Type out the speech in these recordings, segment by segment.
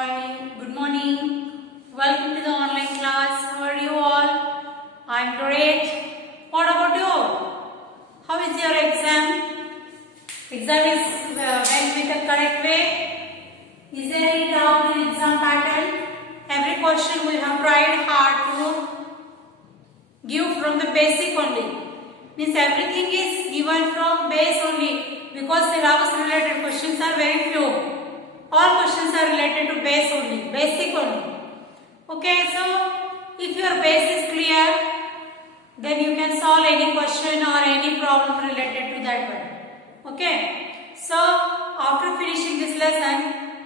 Hi, good morning. Welcome to the online class. How are you all? I'm great. What about you? How is your exam? Exam is went with the correct way. Is there any doubt in exam pattern? Every question we have tried hard to give from the basic only. Means everything is given from base only because syllabus related questions are very few. All questions are related to base only, basic only. Okay, so if your base is clear, then you can solve any question or any problem related to that one. Okay, so after finishing this lesson,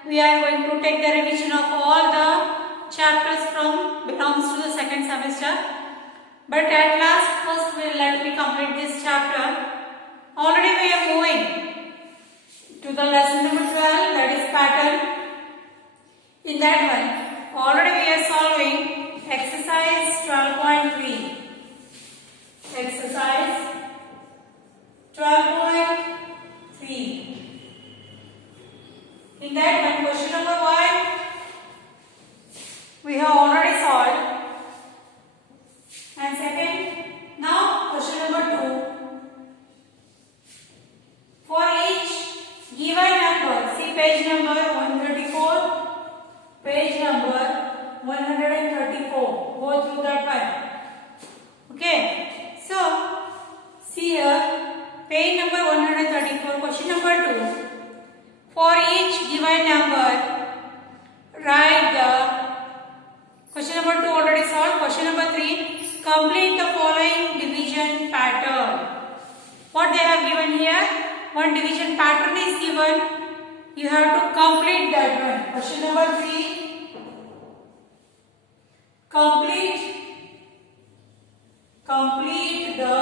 we are going to take the revision of all the chapters from belongs to the second semester. But at last, first let me complete this chapter. Already we are moving to the lesson number 12, that is pattern. In that one, already we are solving exercise 12.3. Exercise 12.3. In that one, question number 1, we have already solved. And second, now question number 2. For each given number, see page number 134, page number 134. Go through that one. Okay. So, see here, page number 134, question number 2. For each given number, write the question number 2 already solved. Question number 3, complete the following division pattern. What they have given here? One division pattern is given. You have to complete that one. Question number 3. Complete the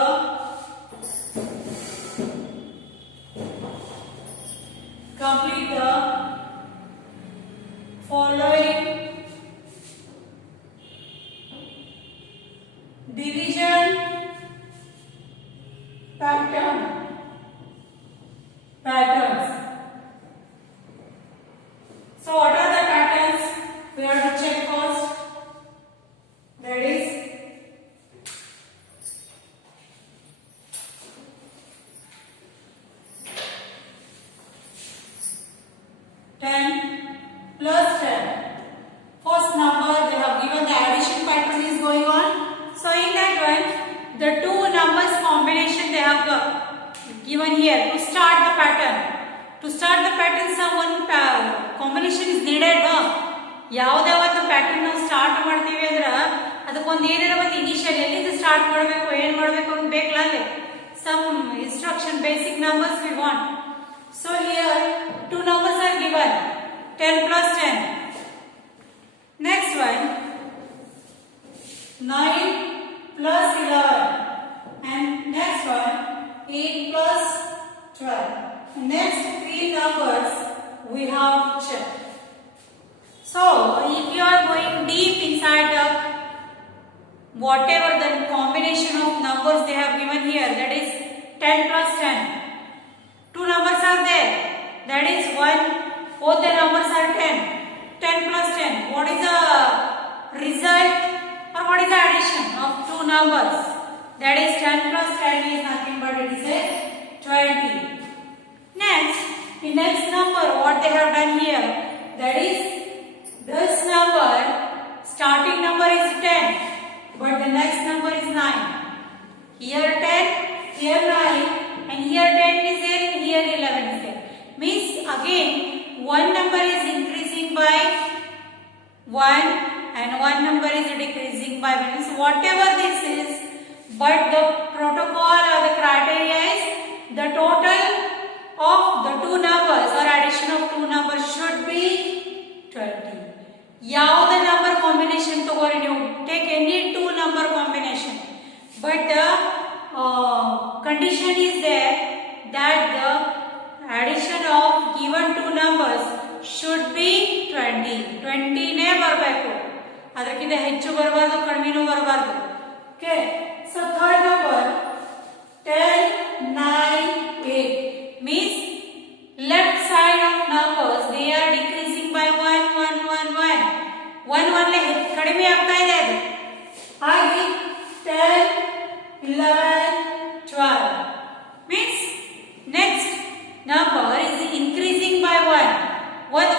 following division patterns. So what are the patterns? We have to check first. That is ten plus 10. First number they have given the addition pattern is going on. So in that one, the two numbers combination they have given here to start the pattern. To start the pattern, some one combination is needed. ಯಾವುದೇ ಒಂದು pattern ನಾವು start ಮಾಡ್ತೀವಿ ಅಂದ್ರೆ ಅದಕ್ಕೊಂದು ಏನಾರ ಒಂದು initial ಎಲ್ಲಿಂದ start ಮಾಡಬೇಕು ಏನು ಮಾಡಬೇಕು ಅಂತ ಬೇಕಲ್ಲ ಅಲ್ಲಿ some instruction basic numbers we want. So here two numbers are given 10 plus 10. Next one 9 plus 11 and next one 8 plus 12. Next three numbers we have to check. So if you are going deep inside the whatever the combination of numbers they have given here, that is 10 plus 10. Two numbers are there, that is 1. Both the numbers are 10. 10 plus 10. What is the result or what is the addition of two numbers? That is 10 plus 10 is nothing but it is a 20. Next, the next number what they have done here, that is this number, starting number is 10 but the next number is 9. Here 10, here 9 and here 10 is there and here 11 is there. Means again one number is increasing by 1 and one number is decreasing by 1. So whatever this is, but the protocol or the criteria is the total of the two numbers or addition of two numbers should be 20. ಯಾವುದೇ number combination ತಗೋರಿ ನೀವು, take any two number combination, but the condition is there that the addition of given two numbers should be 20. 20 ನೇ ಬರಬೇಕು, ಅದಕ್ಕಿಂತ ಹೆಚ್ಚು ಬರಬಾರದು ಕಡಿಮೆನೂ ಬರಬಾರದು. Okay, so third number 10 9 8 means left side of numbers they are decreasing by 1 1 1 1 ಕಡಿಮೆ ಆಗ್ತಾ ಇದೆ ಅದು. ಹಾಗೆ 10, 11, 12 means next number is increasing by 1.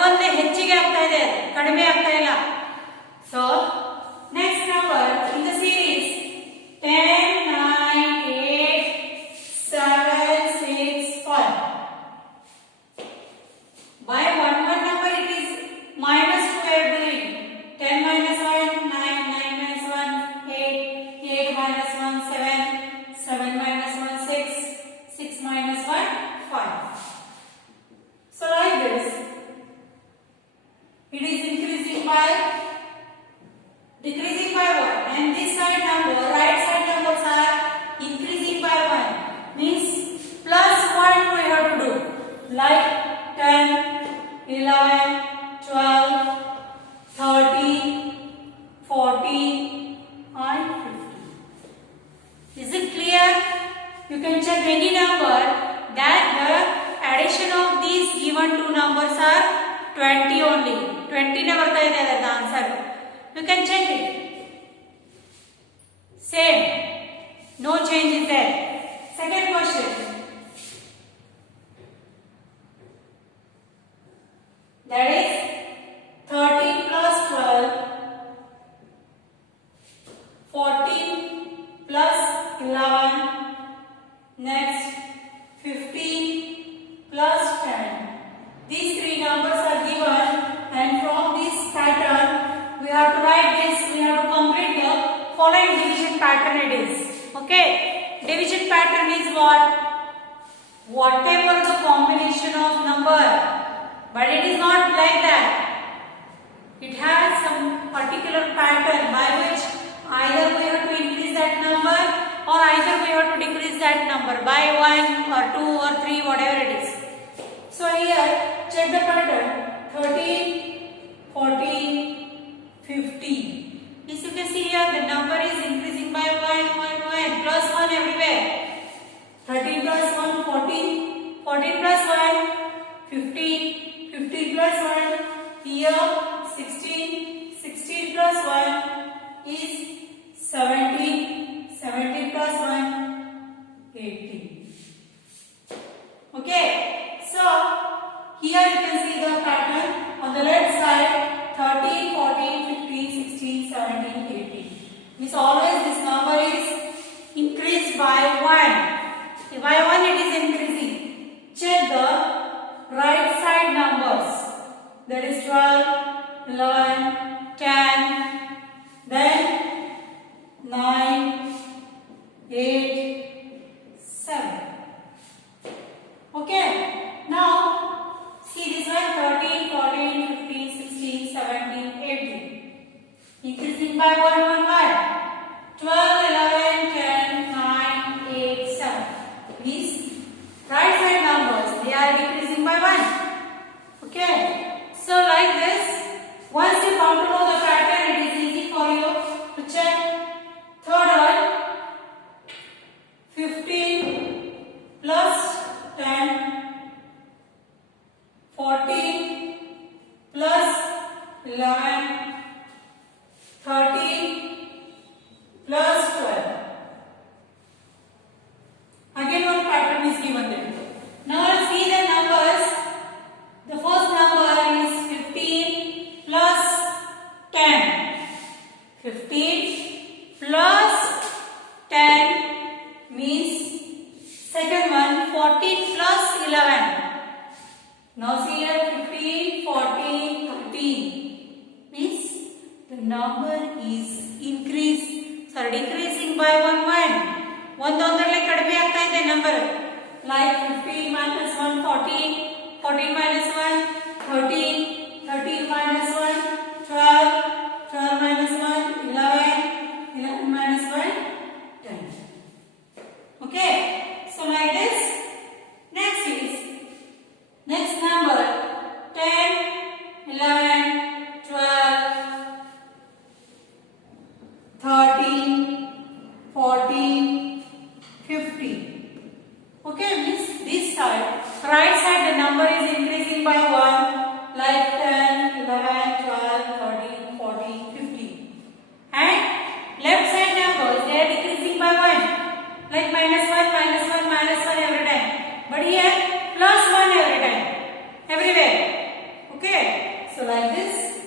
ಒಂದೇ ಹೆಚ್ಚಿಗೆ ಆಗ್ತಾ ಇದೆ, ಕಡಿಮೆ ಆಗ್ತಾ ಇಲ್ಲ. So next number in the series 10, 9, 8, 7, 6, 5. By one number it is minus 2 we are doing. 10 minus 1, 9, 9 minus 1, 8, 8 minus 1, 7, 7 minus 1, 6, 6 minus 1, 5. So like this, it is increasing by, decreasing by 1, and this side number, right side numbers are increasing by 1, means plus 1 we have to do, like 10, 11, 12, 13, 14 and 15. Is it clear? You can check any number that the addition of these given two numbers are 20 only. 20 ne barta ide the answer. You can check it. Same. No change is there. Second question. That is 13 plus 12, 14 plus 11, next 15 plus 10. These three numbers are given, and from this pattern we have to write this, we have to complete the following division pattern it is. Okay, division pattern is what? Whatever the combination of number, but it is not like that. It has some particular pattern by which either we have to increase that number or either we have to decrease that number by 1 or 2 or 3, whatever it is. So here check the pattern 13, 14, 15. As you can see here, the number is increasing by 1, 1, 1, plus 1 everywhere. 13 plus 1, 14, 14 plus 1, 15, 15 plus 1, here 16, 16 plus 1 is 17, 17 plus 1, 18. Okay, so here you can see the pattern on the left side 13, 14, 15, 16, 17, 18. Means always this number is increased by 1. By 1 it is increasing. Check the right side numbers. That is 12, 11, 10, then 9, 8, 7. Okay. Now see this one 13, 14, 15, 16, 17, 18. Increasing by 1, 1, 1. 12, 11, 10, 9, 8, 7. These right side numbers, they are decreasing by 1. Okay. So like this, once you come to know the pattern, it is easy for you to check. Third one, 15 plus 10, 14 plus 11, 13 plus 12. Again one pattern is given there. Now let's see the numbers. The first number is 15 plus 10. 15 plus 10 means second one 14 plus 11. Now see here 15, 14, 13 means the number is decreasing by 1, 1. ಒಂದೊಂದರಲ್ಲಿ ಕಡಿಮೆ ಆಗ್ತಾ ಇದೆ number. Like 15 minus 1, 14, 14 minus 1, 13, 13 minus 1, 12, 12 minus 1, 11, 11 minus 1, 10. Okay, so like this. Next number 10, 11, 12, 13, 14, 15. Okay, means this side, right side the number is increasing by 1, like So like this,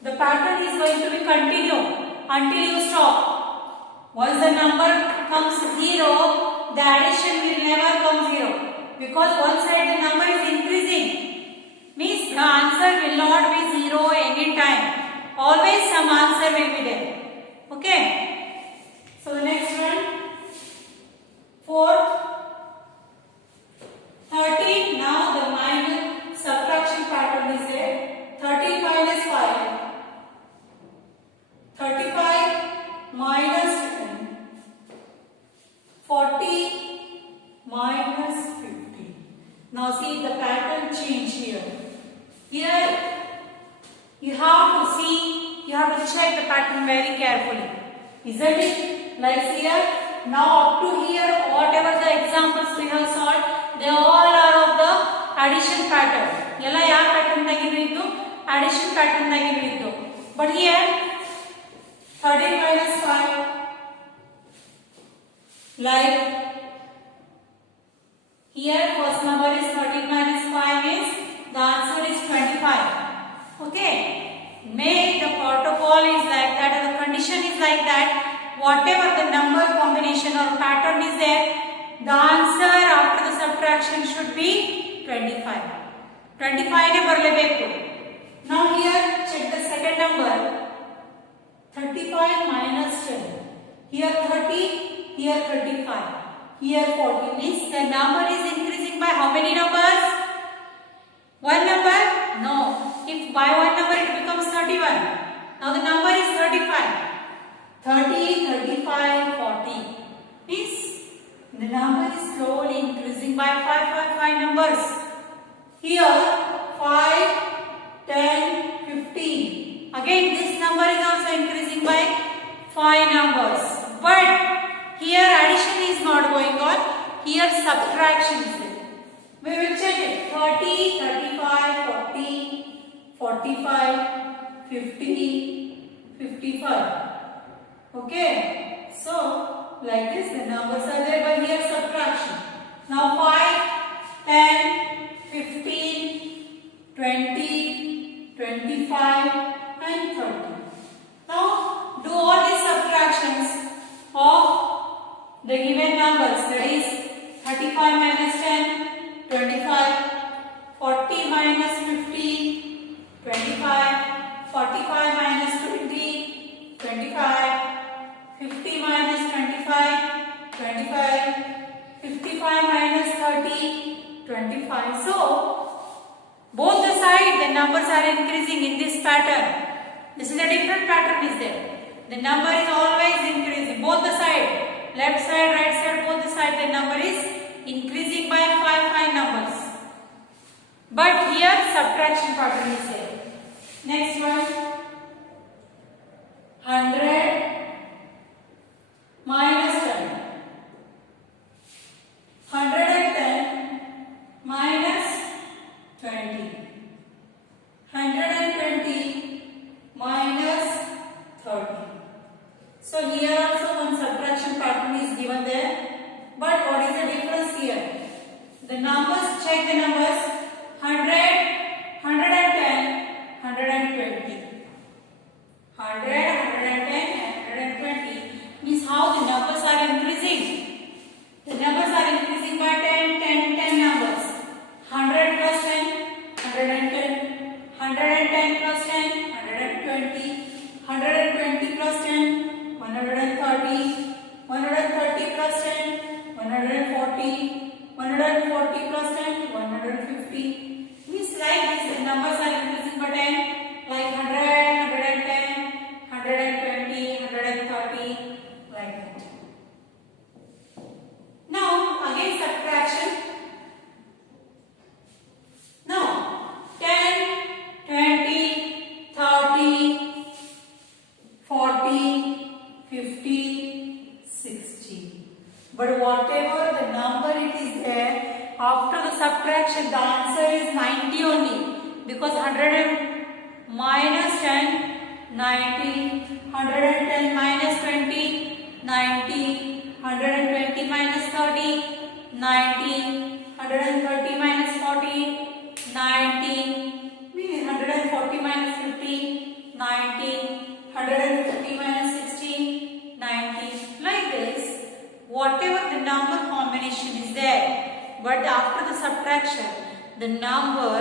the pattern is going to be continue until you stop. Once the number comes 0, the addition will never come 0. Because one side the number is increasing. Means the answer will not be 0 any time. Always some answer will be there. Okay. So the next one. Fourth. 13. Now the minus subtraction pattern is there. 13 minus 5. 35 minus 10. 40 minus 50. Now see the pattern change here. Here you have to see, you have to check the pattern very carefully. Isn't it? Like here, now up to here, whatever the examples we have solved, they all are of the addition pattern. Yella ya pattern dagidu, addition pattern dagidu. But here, 13 minus 5, like here first number is 13 minus 5 means the answer is 25. Okay. Make the protocol is like that, or the condition is like that. Whatever the number combination or pattern is there, the answer after the subtraction should be 25. 25 ne barlebeku. Now here check the second number. 35 minus 10. Here 30, here 35. Here 40 means the number is increasing by how many numbers? One number? No. If by one number it becomes 31. Now the number is 35. 30, 35, 40. Means the number is slowly increasing by 5 numbers. Here 5, 10, 15. Again this number is also increasing by 5 numbers. But here addition is not going on. Here subtraction is there. We will check it. 30, 35, 40, 45, 50, 55. Okay. So, like this the numbers are there, but here subtraction. Now 5, 10, 15, 20, 25 and 30. Now, do all these subtractions of the given numbers, that is 35 minus 10, 25, 40 minus 50, 25, 45 minus 20, 25, 50 minus 25, 25, 55 minus 30, 25. So, both the sides the numbers are increasing in this pattern. This is a different pattern is there. The number is always increasing. Both the side, left side, right side, both the side the number is increasing by 5 numbers. But here subtraction pattern is there. Next one. 100 minus 10. 110 minus 20. 120 minus 30. So here also one subtraction pattern is given there. But what is the difference here? The numbers, check the numbers. 100, 110, 120. 100, 110, 120 means how the numbers are increasing. The numbers are increasing by 10 numbers. 100 plus 10, 110. 110 plus 10, 120. 120 plus 10, 130. 130 plus 10, 140. 140 plus 10, 150. Means like this, the numbers are increasing by 10, like 100, 110, 120, 130, like that. Now, again subtraction. Now, 10, 20, 30, 40, 50, 60. But whatever the number it is there, after the subtraction, the answer is 90 only. Because 100 minus 10, 90. 110 minus 20, 90. 120 minus 30, 90. 130 minus 40, 90. 100 but after the subtraction, the number,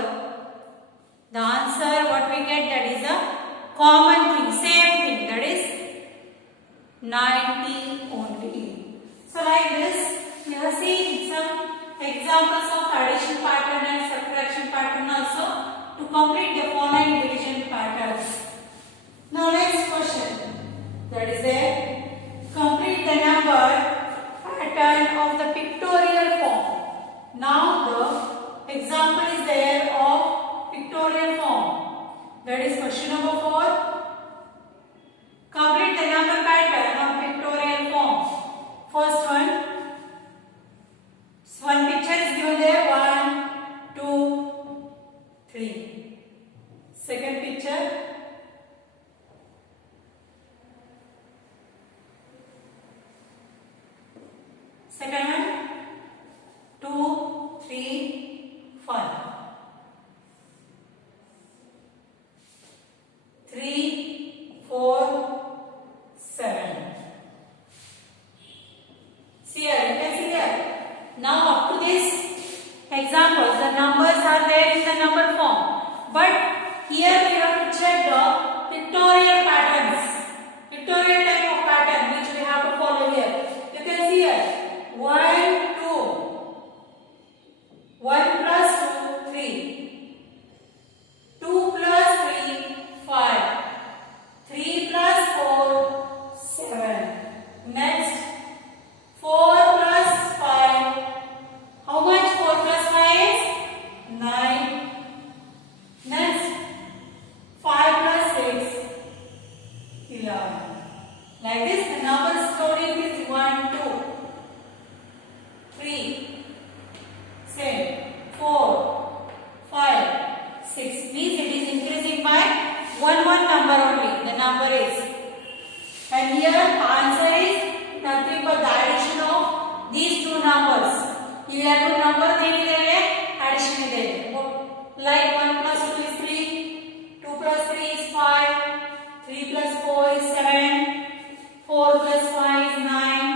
the answer what we get, that is a common thing, same thing, that is 90 only. So like this, we have seen some examples of addition pattern and subtraction pattern also to complete the following division patterns. Now next question, that is a complete the number pattern of the pictorial form. Now the example is there of pictorial form. That is question number 4. Complete the number pattern of pictorial form. First one picture is given there, 1, 2, 3. Second picture, second one, 2, 3, 5. 3, 4, 7. See here, you can see here. Now up to this examples, the numbers are there in the number form. But here we have to check the pictorial patterns. Pictorial type of pattern which we have to follow here. You can see here. 1, 2. 1 plus 2, 3. 2 plus 3, 5. 3 plus 4, 7. Next, 4 plus 5. How much 4 plus 5 is? 9. Next, 5 plus 6, 11. Like this, the number storing is 1, 2, 3, same, 4, 5, 6. Means it is increasing by one number only. The number is. And here answer is nothing but the addition of these two numbers. You have to number addition is there. Like 1 plus 2 is 3, 2 plus 3 is 5, 3 plus 4 is 7, 4 plus 5 is 9,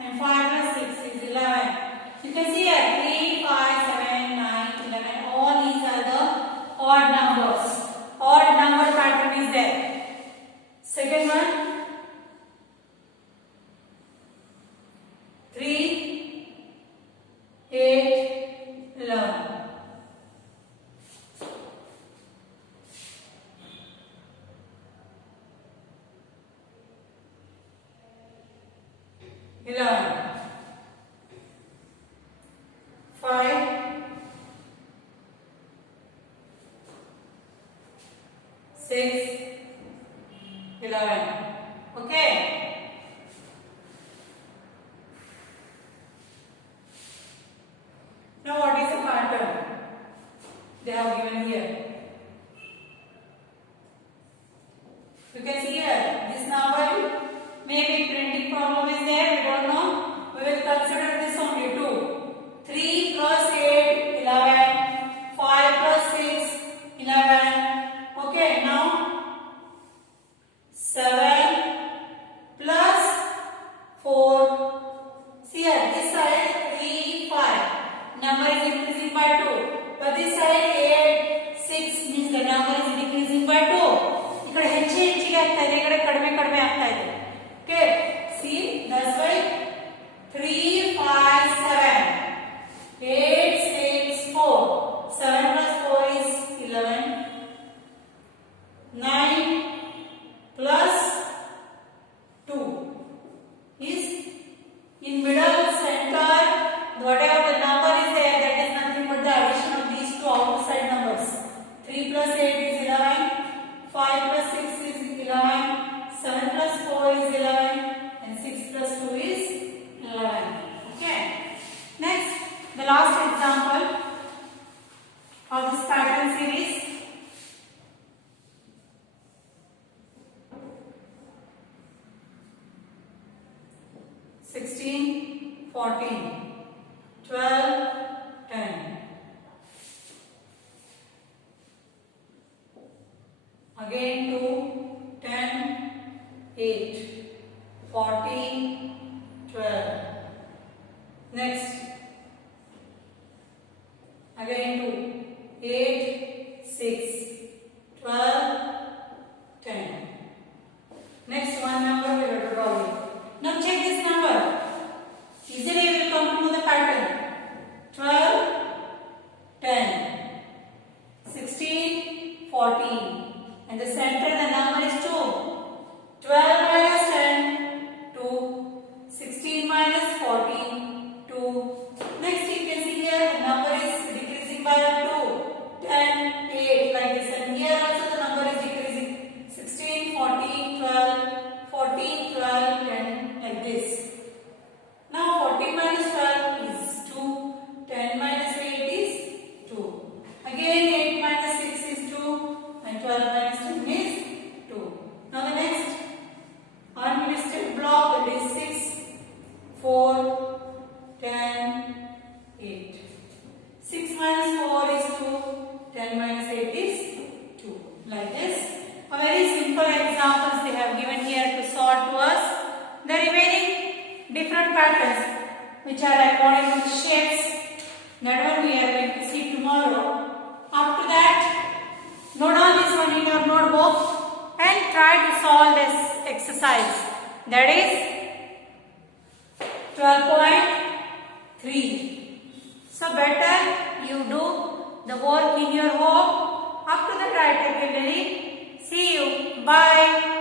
and 5 plus 6 is 11. You can see here 3, 5, 7, 9, 11. All these are the odd numbers. Odd number pattern is there. Second one, 3, 8, 11. Five, 6, 11. Okay. Now what is the pattern they have given here? You can see here this number, maybe printing problem is there, we don't know. We will consider this only 2. 3 plus 8, 11. 5 plus 6, 11. Okay, now 7 plus 4. See here, this side 3, 5. Number is increasing by 2. But this side 8, 6 means the number is decreasing by 2. ఇక్కడ ಹೆಚ್ಚಿಗೆ ಆಗ್ತಾ ಇದೆ, ಈ ಕಡೆ ಕಡಿಮೆ ಆಗ್ತಾ ಇದೆ. Okay, see, that's why 3, 5, 7. 8, 6, 4. 7 plus 4 is 11. 9 plus 2 is in middle center. Whatever the number is there, that is nothing but the addition of these two outside numbers. 3 plus 8 is 11. 5 plus 6 is 11. 7 plus 4 is 11. And 6 plus 2 is 11. Okay. Next, the last example of this pattern series. Sixteen, 14, 12, 10. Again 2, 10, 8, 14, 12. Next 12, 10. Next one number we have to draw it. Now check this number. Easily we will come to know the pattern. 12, 10, 16, 14. And the center the number is 2. 12 minus 10, 2. 16 minus 14, 2. Next you can see here the number is decreasing by 2. 10, 8 like this. And here also the number is decreasing. 16, 14, 12, 14, 12, 10 like this. Now 14 minus 12 is 2. 10 minus 8 is 2. Again 8 minus 6 is 2. And 12 minus 10 is 2. Now the next unlisted block, that is 6, 4, 10, 8. 6 minus 4 is 2. 10 minus 8 is 2. Like this. A very simple examples they have given here to solve to us. The remaining different patterns which are according to the shapes, that one we are going to see tomorrow. After that, note down this one in your notebook and try to solve this exercise. That is 12.3. So better you do the work in your home. Up to the right, secondary. See you. Bye.